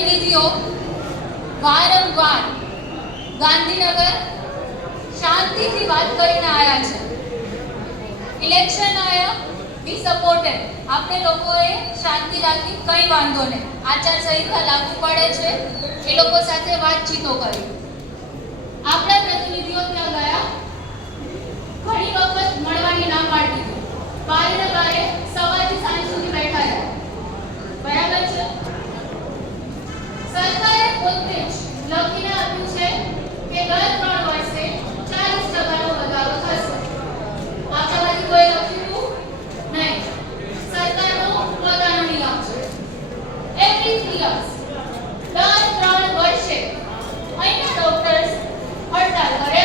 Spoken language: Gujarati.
પ્રતિનિધિઓ વારંવાર ગાંધીનગર શાંતિથી વાત કરીને આવ્યા છે. ઇલેક્શન આયા, વી સપોર્ટેડ. આપણે લોકોએ શાંતિ રાખી, કંઈ વાંધો નહીં, આચારસંહિતા લાગુ પડે છે, એ લોકો સાથે વાતચીતો કરી. આપણા પ્રતિનિધિઓ ત્યાં ગયા, ઘણી વખત મળવાની ના પાડી દીધી. બારે ને બારે સવારથી સાંજ સુધી બેઠા રહ્યા. બરાબર છે. સરકારે પોતે જ લખીને આપ્યું છે કે દર 3 વર્ષે 40% વધારો થશે. આપણામાંથી કોઈ લખ્યું નહીં. સરકારનો પોતાનો નિયમ છે. એવરી 3 years, દર 3 વર્ષે અહીંના ડોક્ટર્સ હડતાલ કરે